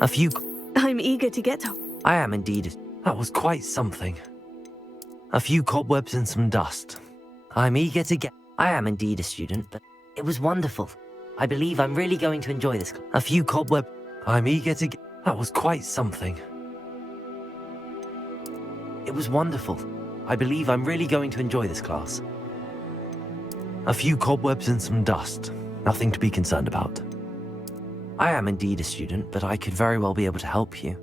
A few... I'm eager to get to... I am indeed. That was quite something. A few cobwebs and some dust. I'm eager to get... I am indeed a student, but it was wonderful. I believe I'm really going to enjoy this. A few cobweb... I'm eager to get... That was quite something. It was wonderful. I believe I'm really going to enjoy this class. A few cobwebs and some dust. Nothing to be concerned about. I am indeed a student, but I could very well be able to help you.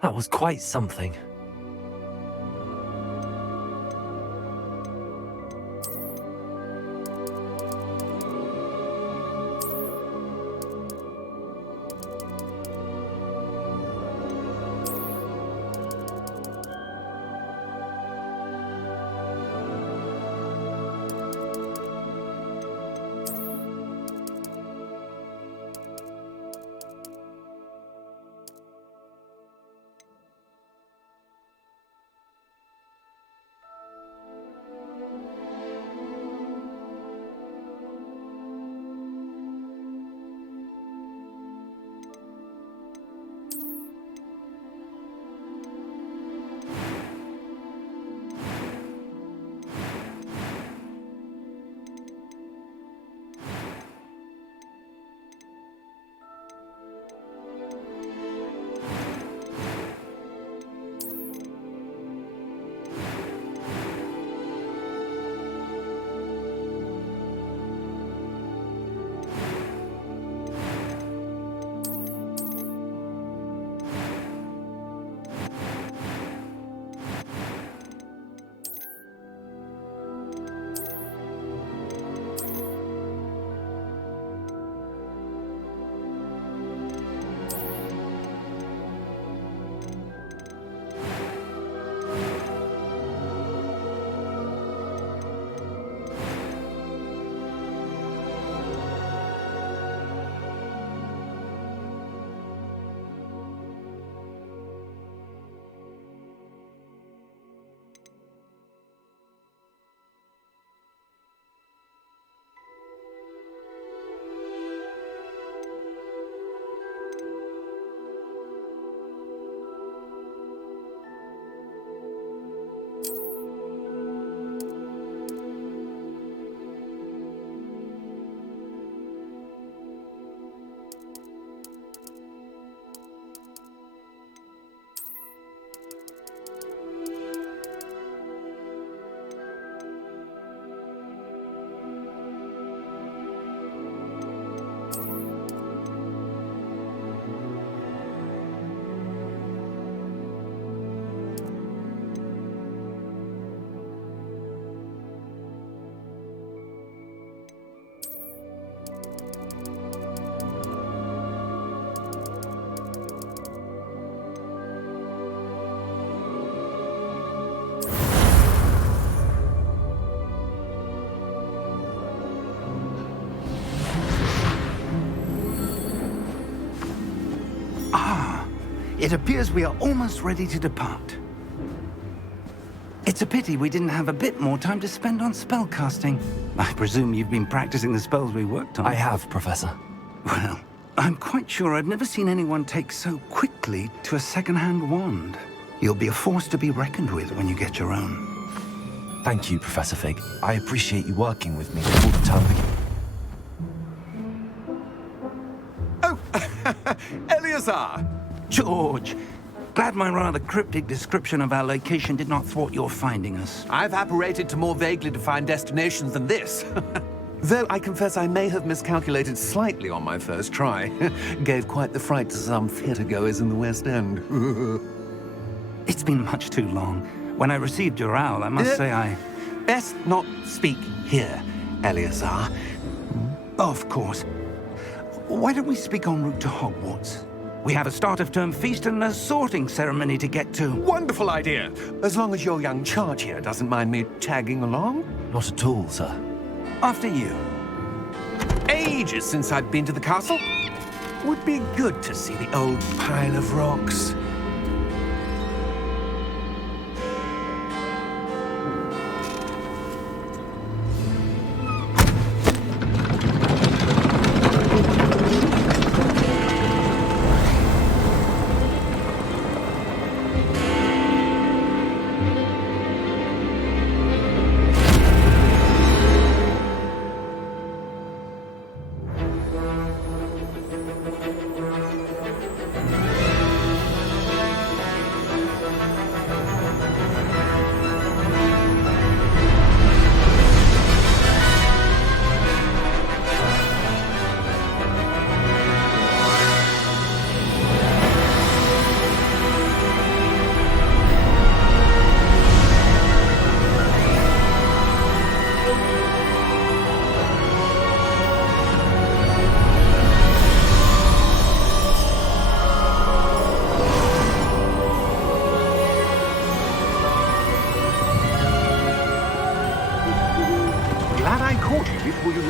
That was quite something. It appears we are almost ready to depart. It's a pity we didn't have a bit more time to spend on spellcasting. I presume you've been practicing the spells we worked on. I have, Professor. Well, I'm quite sure I've never seen anyone take so quickly to a second-hand wand. You'll be a force to be reckoned with when you get your own. Thank you, Professor Fig. I appreciate you working with me all the time. Oh, Eleazar! George, glad my rather cryptic description of our location did not thwart your finding us. I've apparated to more vaguely defined destinations than this. Though I confess I may have miscalculated slightly on my first try. Gave quite the fright to some theatre-goers in the West End. It's been much too long. When I received your owl, I must say I... Best not speak here, Eleazar. Of course. Why don't we speak en route to Hogwarts? We have a start-of-term feast and a sorting ceremony to get to. Wonderful idea! As long as your young charge here doesn't mind me tagging along. Not at all, sir. After you. Ages since I've been to the castle. Would be good to see the old pile of rocks.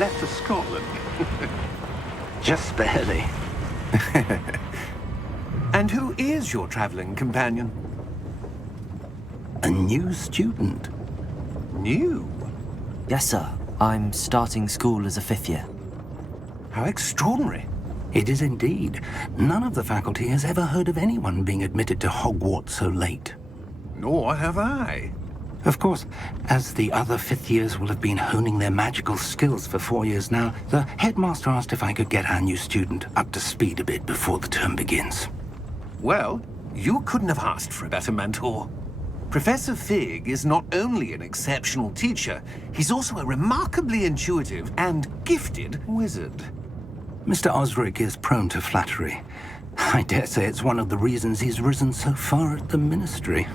left for Scotland. Just barely. And who is your traveling companion? A new student. New? Yes, sir. I'm starting school as a 5th year. How extraordinary. It is indeed. None of the faculty has ever heard of anyone being admitted to Hogwarts so late. Nor have I. Of course, as the other 5th years will have been honing their magical skills for 4 years now, the headmaster asked if I could get our new student up to speed a bit before the term begins. Well, you couldn't have asked for a better mentor. Professor Fig is not only an exceptional teacher, he's also a remarkably intuitive and gifted wizard. Mr. Osric is prone to flattery. I dare say it's one of the reasons he's risen so far at the Ministry.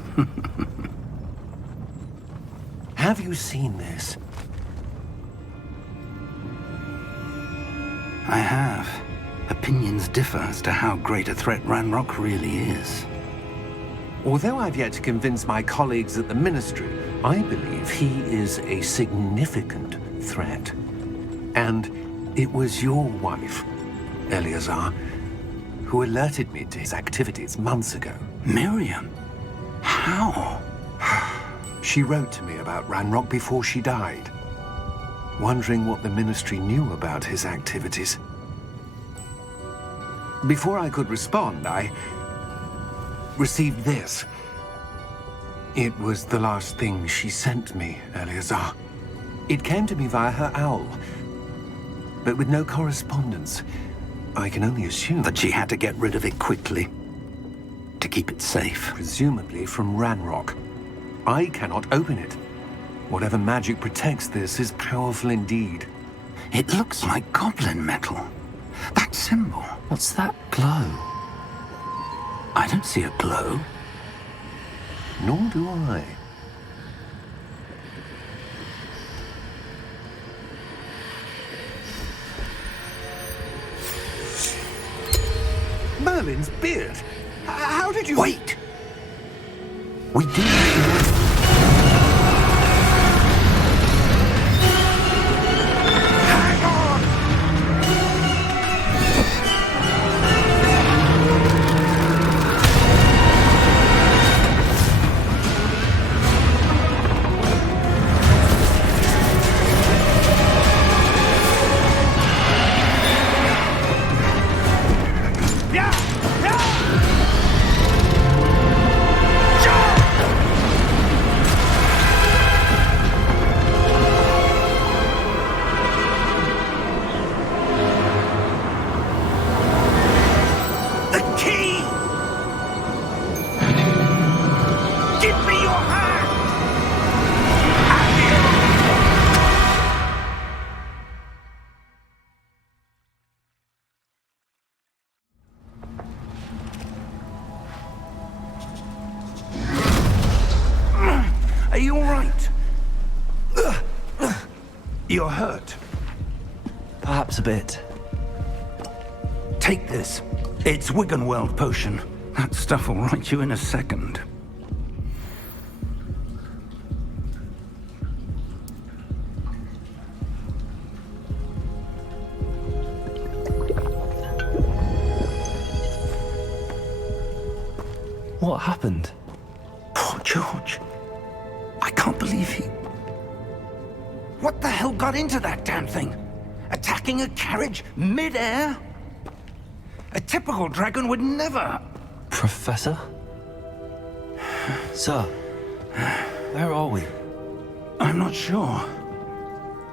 Have you seen this? I have. Opinions differ as to how great a threat Ranrock really is. Although I've yet to convince my colleagues at the Ministry, I believe he is a significant threat. And it was your wife, Eleazar, who alerted me to his activities months ago. Miriam? How? She wrote to me about Ranrock before she died, wondering what the Ministry knew about his activities. Before I could respond, I received this. It was the last thing she sent me, Eleazar. It came to me via her owl, but with no correspondence. I can only assume That she had to get rid of it quickly. To keep it safe. presumably from Ranrock. I cannot open it. Whatever magic protects this is powerful indeed. It looks like goblin metal. That symbol. What's that glow? I don't see a glow. Nor do I. Merlin's beard! How did you... Wait! We do. Hang on! Yeah! Yeah! The key! Give me your hand! Are you all right? You're hurt. Perhaps a bit. Take this. It's Wiggenweld potion. That stuff will right you in a second. What happened? Poor George. I can't believe he... What the hell got into that damn thing? Attacking a carriage mid-air? A typical dragon would never... Professor? Sir, where are we? I'm not sure.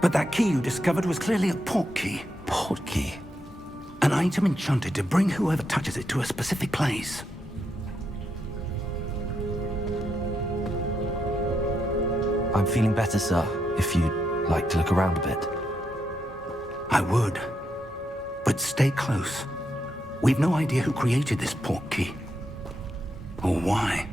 But that key you discovered was clearly a port key. Port key? An item enchanted to bring whoever touches it to a specific place. I'm feeling better, sir, if you'd like to look around a bit. I would. But stay close. We've no idea who created this port key. Or why.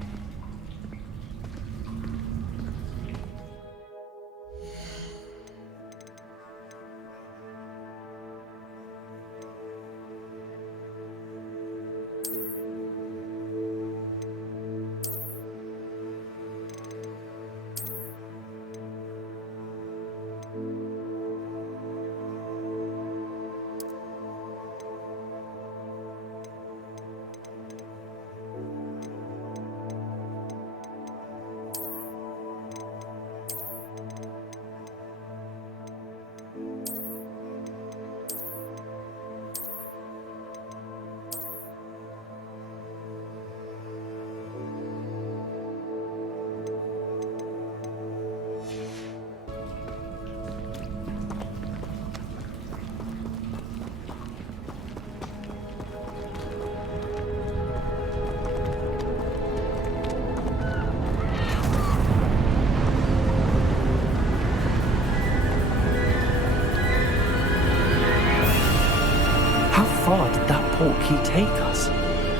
take us?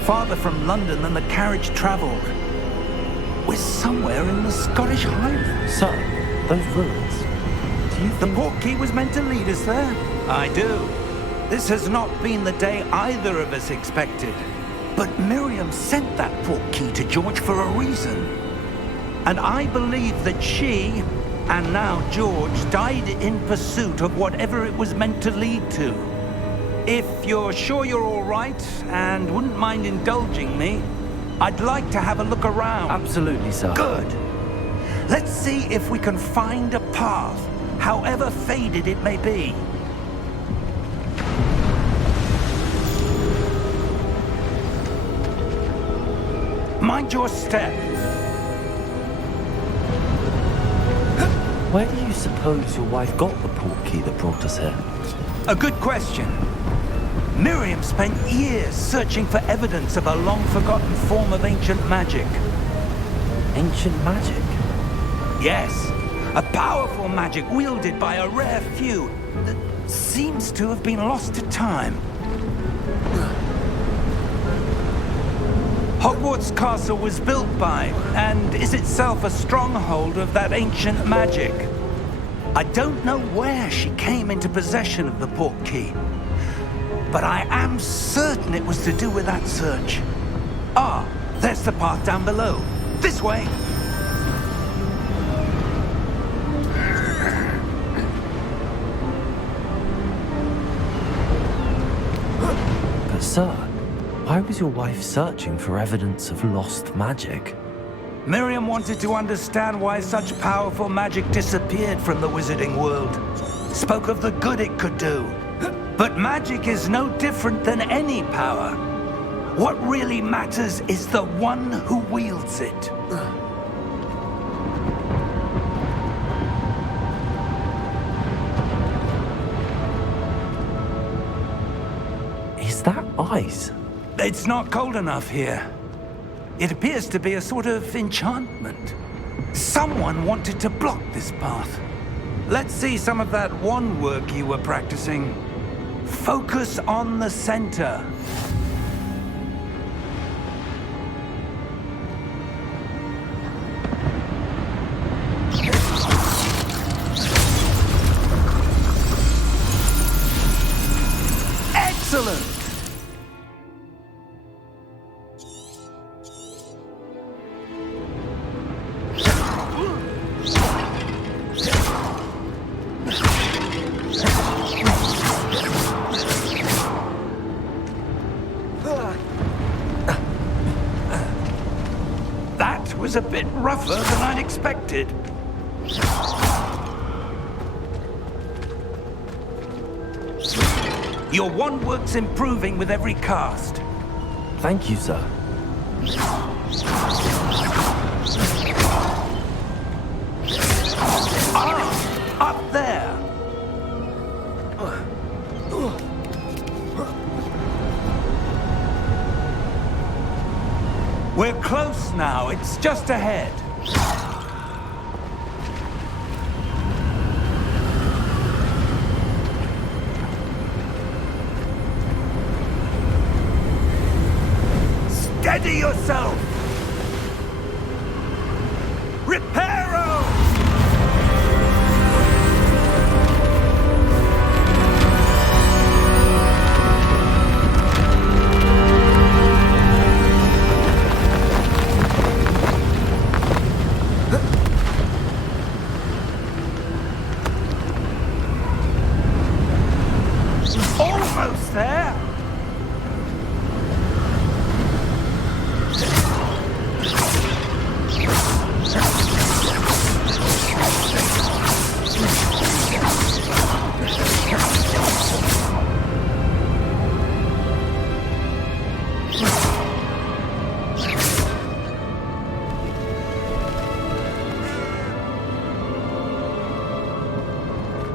Farther from London than the carriage travelled. We're somewhere in the Scottish Highlands. Sir, those ruins. Do you The think... portkey was meant to lead us there? I do. This has not been the day either of us expected. But Miriam sent that portkey to George for a reason. And I believe that she, and now George, died in pursuit of whatever it was meant to lead to. If you're sure you're all right, and wouldn't mind indulging me, I'd like to have a look around. Absolutely, sir. Good. Let's see if we can find a path, however faded it may be. Mind your step. Where do you suppose your wife got the portkey that brought us here? A good question. Miriam spent years searching for evidence of a long-forgotten form of ancient magic. Ancient magic? Yes, a powerful magic wielded by a rare few that seems to have been lost to time. Hogwarts Castle was built by, and is itself a stronghold of that ancient magic. I don't know where she came into possession of the portkey, but I am certain it was to do with that search. Ah, there's the path down below. This way. But sir, why was your wife searching for evidence of lost magic? Miriam wanted to understand why such powerful magic disappeared from the wizarding world. Spoke of the good it could do. But magic is no different than any power. What really matters is the one who wields it. Is that ice? It's not cold enough here. It appears to be a sort of enchantment. Someone wanted to block this path. Let's see some of that wand work you were practicing. Focus on the center. Excellent! That was a bit rougher than I'd expected. Your wand work's improving with every cast. Thank you, sir. Ah! Up there! We're close now. It's just ahead. Steady yourself! Reparo! Almost there!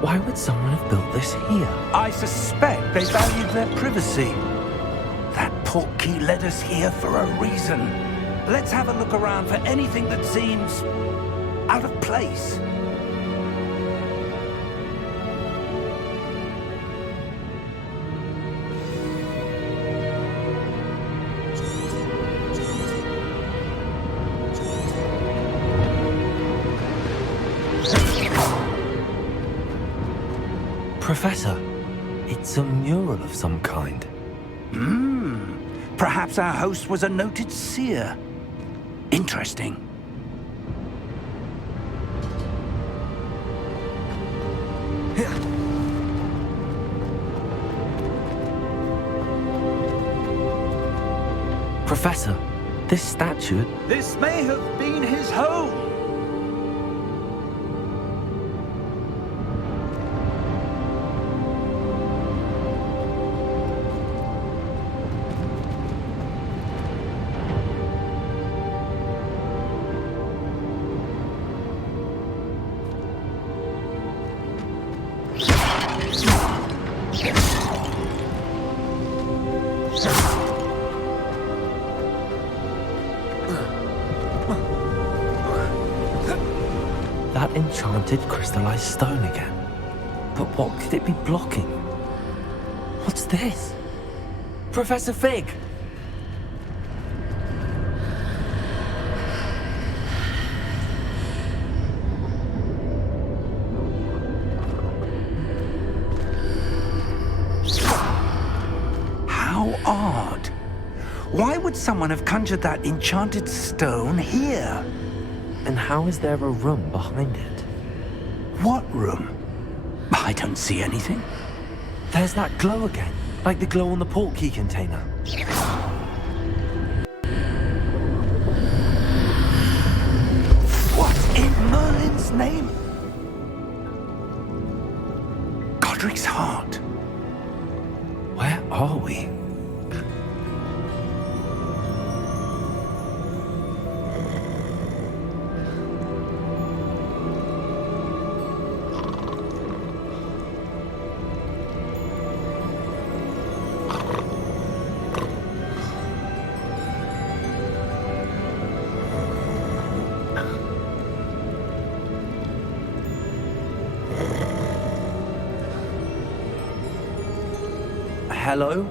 Why would someone have built this here? I suspect they valued their privacy. That portkey led us here for a reason. Let's have a look around for anything that seems out of place. Professor, it's a mural of some kind. Perhaps our host was a noted seer. Interesting. Professor, this statue... This may have been his home. That enchanted crystallized stone again. But what could it be blocking? What's this? Professor Fig! How odd. Why would someone have conjured that enchanted stone here? And how is there a room behind it? What room? I don't see anything. There's that glow again, like the glow on the portkey container. What in Merlin's name? Godric's heart. Where are we? Hello?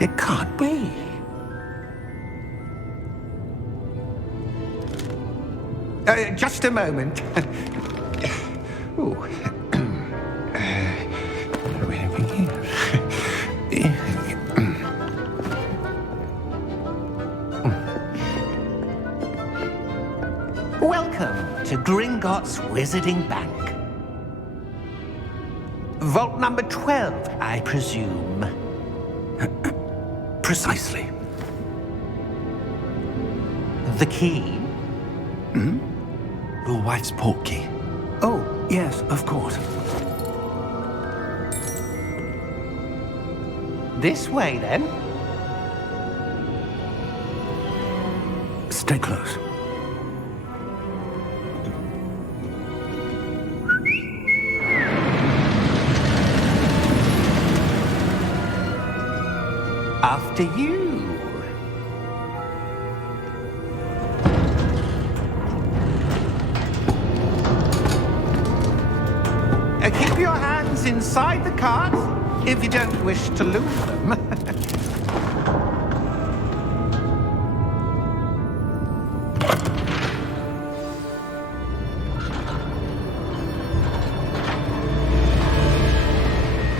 It can't be. Just a moment. Ooh. Welcome to Gringotts Wizarding Bank. Vault number 12, I presume. Precisely. The key? Your wife's portkey. Oh, yes, of course. This way, then. Stay close. After you. Keep your hands inside the cart if you don't wish to lose them.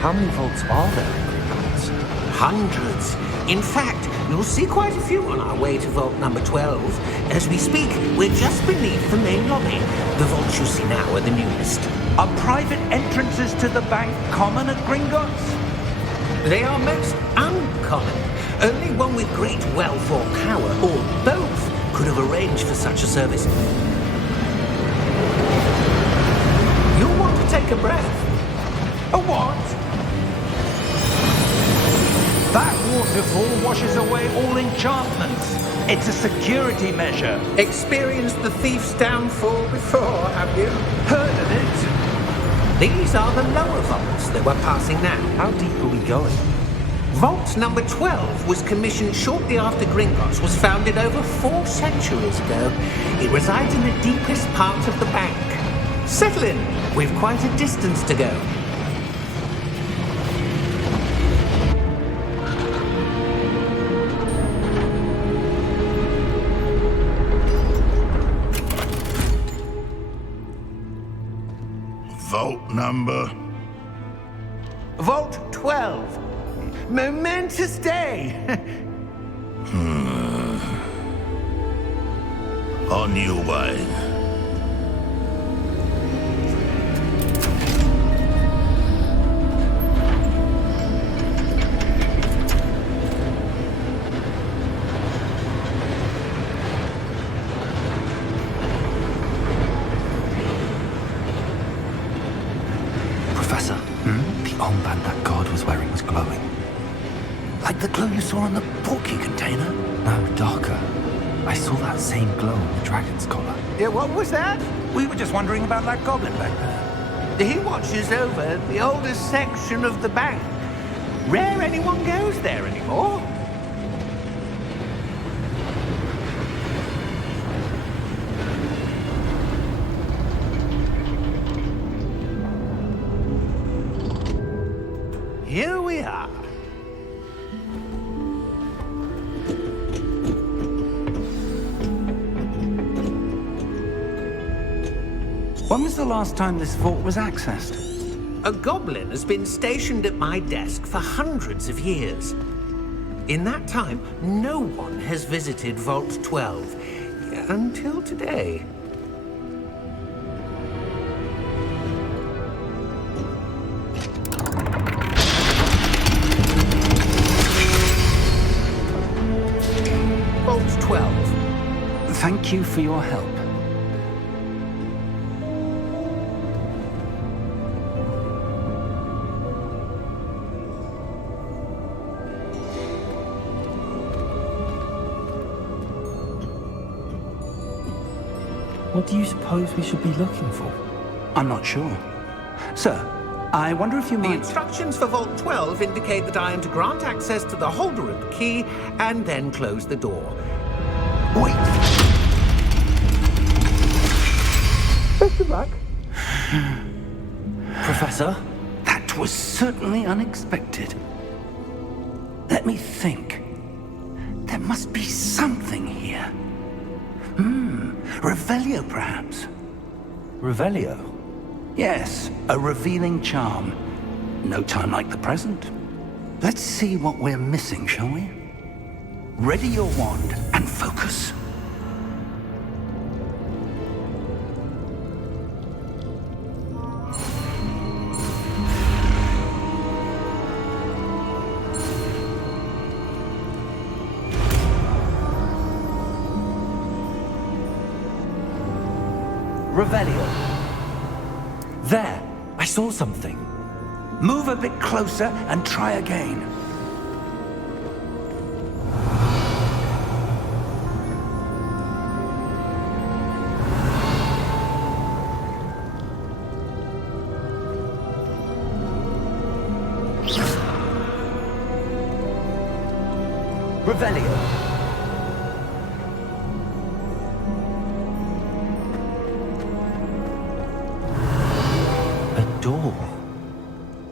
How many vaults are there in Gringotts? Hundreds. In fact, you'll see quite a few on our way to vault number 12. As we speak, we're just beneath the main lobby. The vaults you see now are the newest. Are private entrances to the bank common at Gringotts? They are most uncommon. Only one with great wealth or power, or both, could have arranged for such a service. You'll want to take a breath. A what? That waterfall washes away all enchantments. It's a security measure. Experienced the thief's downfall before, have you? Heard of it? These are the lower vaults that we're passing now. How deep are we going? Vault number 12 was commissioned shortly after Gringotts was founded over 4 centuries ago. It resides in the deepest part of the bank. Settle in. We've quite a distance to go. Vault number? Vault 12. Momentous day. On your way. Professor, the armband that guard was wearing was glowing. Like the glow you saw on the porky container? No, darker. I saw that same glow on the dragon's collar. Yeah, what was that? We were just wondering about that goblin back there. He watches over the oldest section of the bank. Rare anyone goes there anymore. Here we are. When was the last time this vault was accessed? A goblin has been stationed at my desk for hundreds of years. In that time, no one has visited Vault 12 until today. Vault 12. Thank you for your help. What do you suppose we should be looking for? I'm not sure. Sir, I wonder if you The might... instructions for Vault 12 indicate that I am to grant access to the holder of the key and then close the door. Wait! Best of luck. Professor? That was certainly unexpected. Let me think. There must be something here. Revelio, perhaps? Revelio? Yes, a revealing charm. No time like the present. Let's see what we're missing, shall we? Ready your wand and focus. Revelio. There! I saw something. Move a bit closer and try again. Revelio. A door.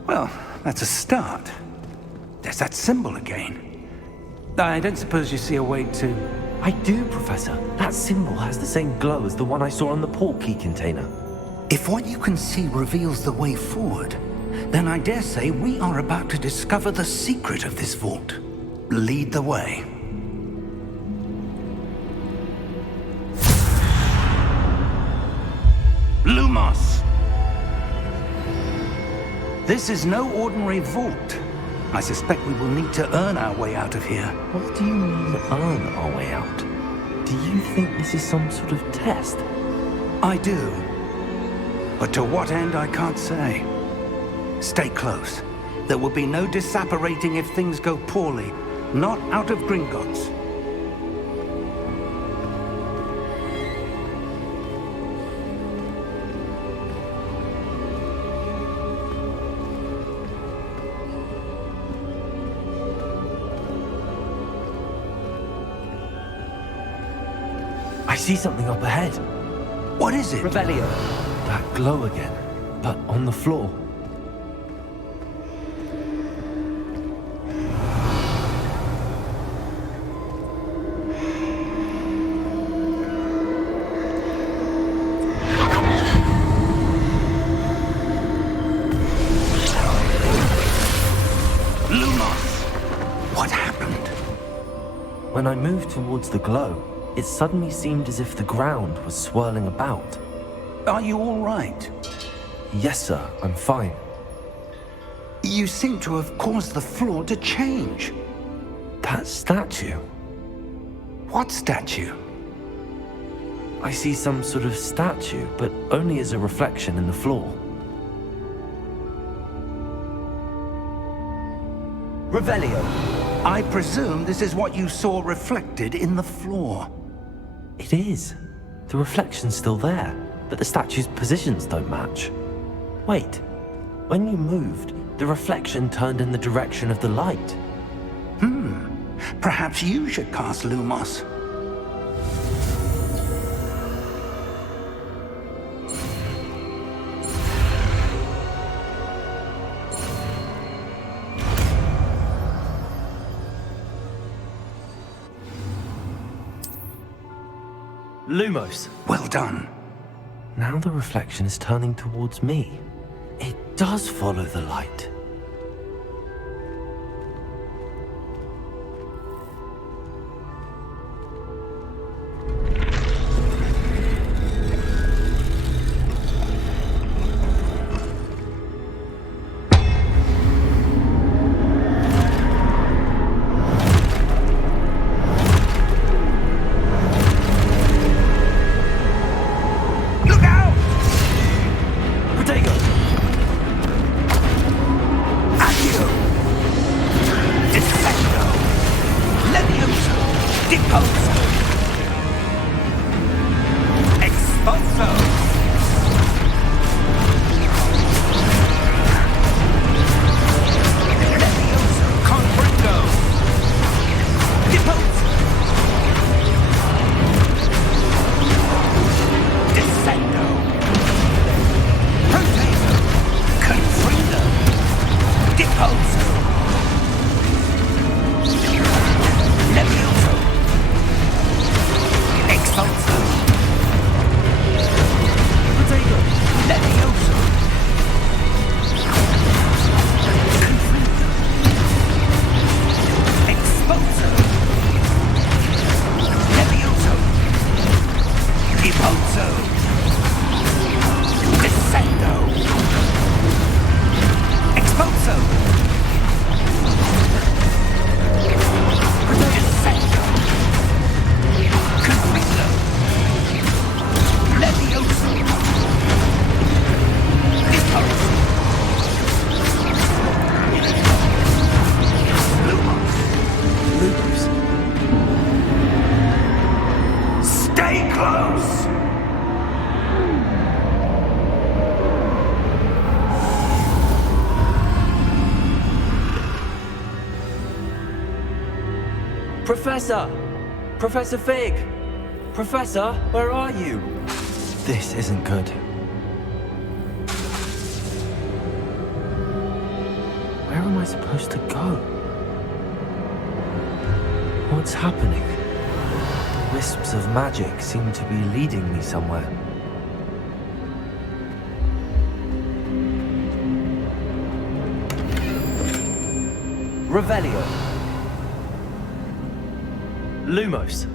Well, that's a start. There's that symbol again. I don't suppose you see a way to... I do, Professor. That symbol has the same glow as the one I saw on the port key container. If what you can see reveals the way forward, then I dare say we are about to discover the secret of this vault. Lead the way. Lumos! This is no ordinary vault. I suspect we will need to earn our way out of here. What do you mean, earn our way out? Do you think this is some sort of test? I do. But to what end, I can't say. Stay close. There will be no disapparating if things go poorly. Not out of Gringotts. see something up ahead. What is it? Revelio. That glow again, but on the floor. What happened? When I moved towards the glow, it suddenly seemed as if the ground was swirling about. Are you all right? Yes, sir, I'm fine. You seem to have caused the floor to change. That statue. What statue? I see some sort of statue, but only as a reflection in the floor. Revelio. I presume this is what you saw reflected in the floor. It is. The reflection's still there, but the statue's positions don't match. Wait, when you moved, the reflection turned in the direction of the light. Perhaps you should cast Lumos. Lumos. Well done. Now the reflection is turning towards me. It does follow the light. Professor! Professor Fig! Professor, where are you? This isn't good. Where am I supposed to go? What's happening? The wisps of magic seem to be leading me somewhere. Revelio. Lumos.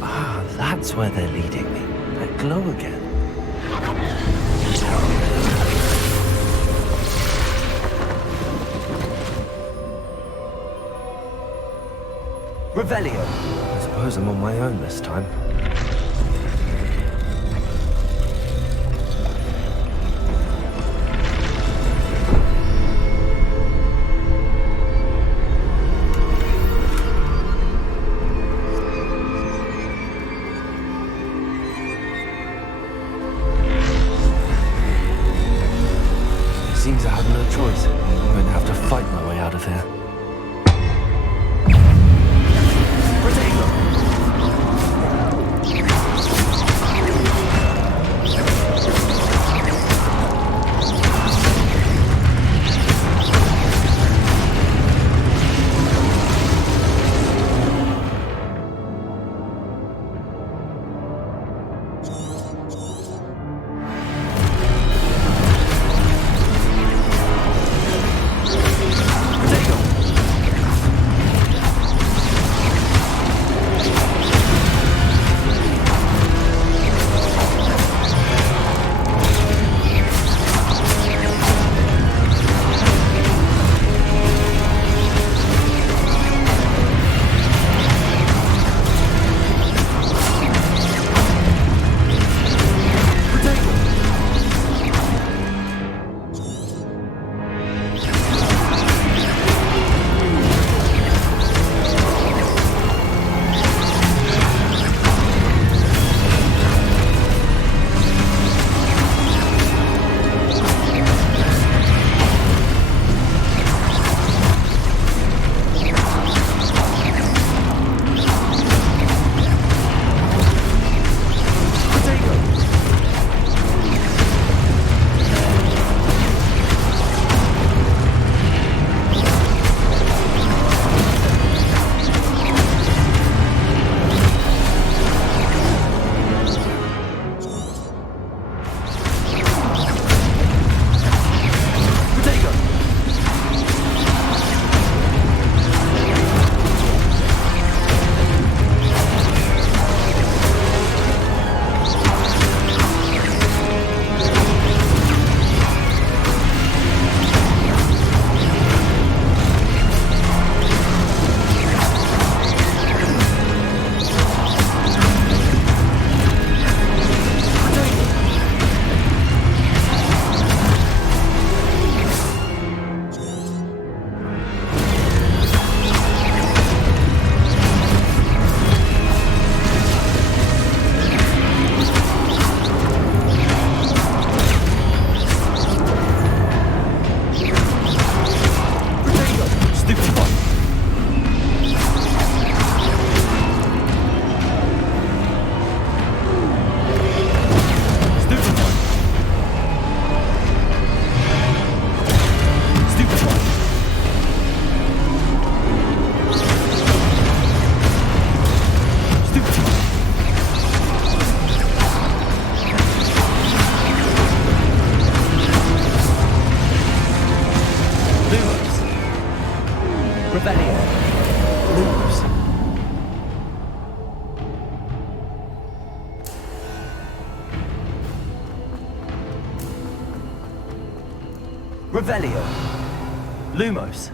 Ah, that's where they're leading me. That glow again. Revelio. I suppose I'm on my own this time. Seems I have no choice. Revelio. Lumos.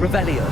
Revelio.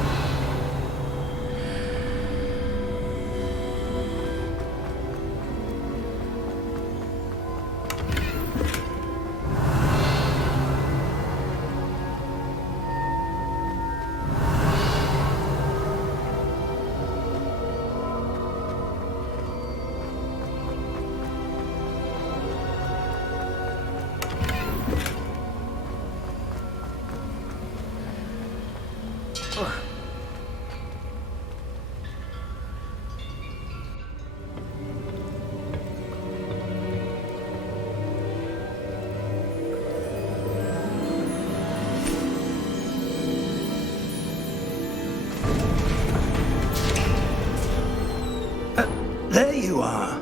There you are.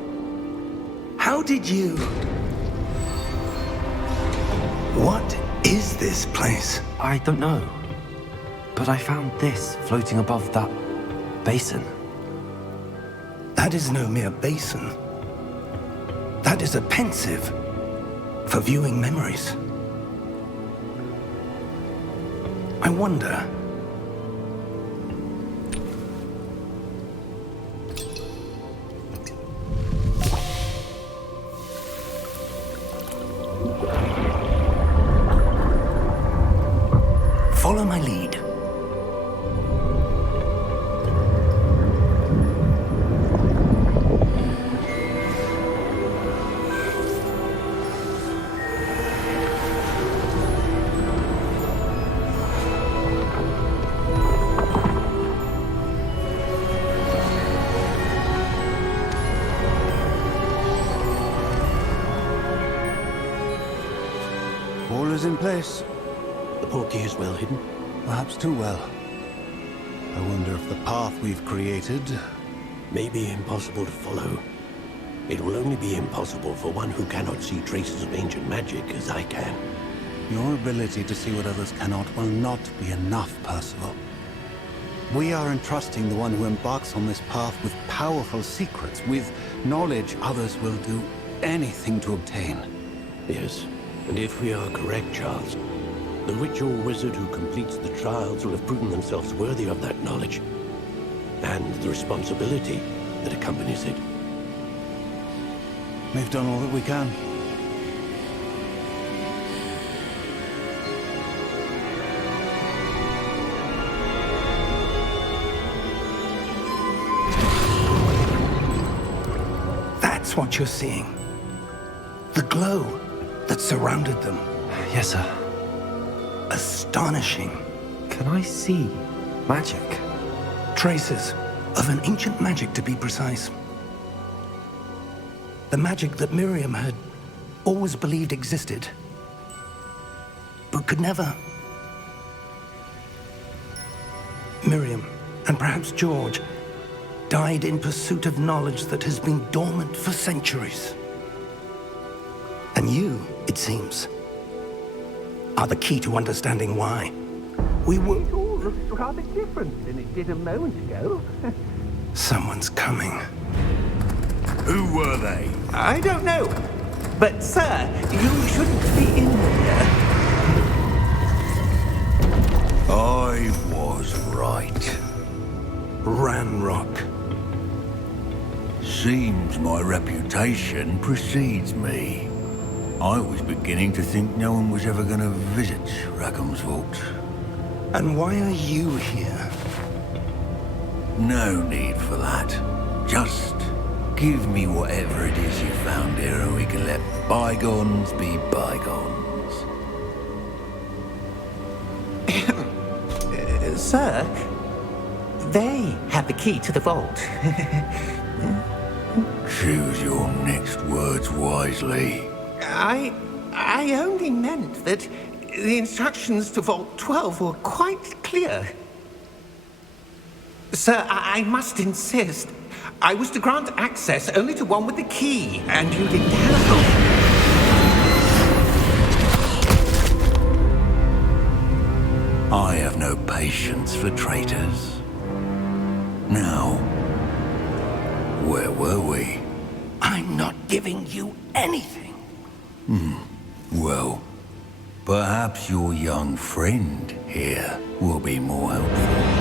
How did you... What is this place? I don't know. But I found this floating above that basin. That is no mere basin. That is a pensive for viewing memories. I wonder... Follow my lead. All is in place. The portkey is well hidden. Perhaps too well. I wonder if the path we've created... May be impossible to follow. It will only be impossible for one who cannot see traces of ancient magic as I can. Your ability to see what others cannot will not be enough, Percival. We are entrusting the one who embarks on this path with powerful secrets, with knowledge others will do anything to obtain. Yes, and if we are correct, Charles, the witch or wizard who completes the trials will have proven themselves worthy of that knowledge, and the responsibility that accompanies it. We've done all that we can. That's what you're seeing. The glow that surrounded them. Yes, sir. Astonishing. Can I see magic? Traces of an ancient magic, to be precise. The magic that Miriam had always believed existed, but could never. Miriam, and perhaps George, died in pursuit of knowledge that has been dormant for centuries. And you, it seems, are the key to understanding why. We were... It all looks rather different than it did a moment ago. Someone's coming. Who were they? I don't know. But, sir, you shouldn't be in here. I was right. Ranrock. Seems my reputation precedes me. I was beginning to think no one was ever going to visit Rackham's vault. And why are you here? No need for that. Just give me whatever it is you found here and we can let bygones be bygones. Sir, they have the key to the vault. Choose your next words wisely. I only meant that the instructions to Vault 12 were quite clear. Sir, I must insist. I was to grant access only to one with the key, and you didn't have. I have no patience for traitors. Now, where were we? I'm not giving you anything. Well, perhaps your young friend here will be more helpful.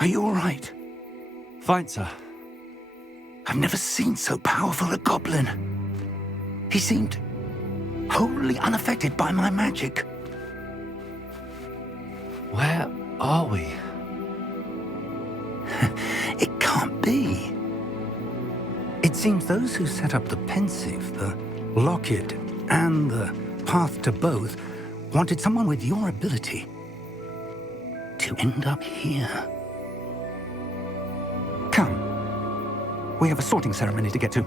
Are you all right? Fine, sir. I've never seen so powerful a goblin. He seemed wholly unaffected by my magic. Where are we? It can't be. It seems those who set up the pensive, the locket, and the path to both wanted someone with your ability to end up here. Come. We have a sorting ceremony to get to.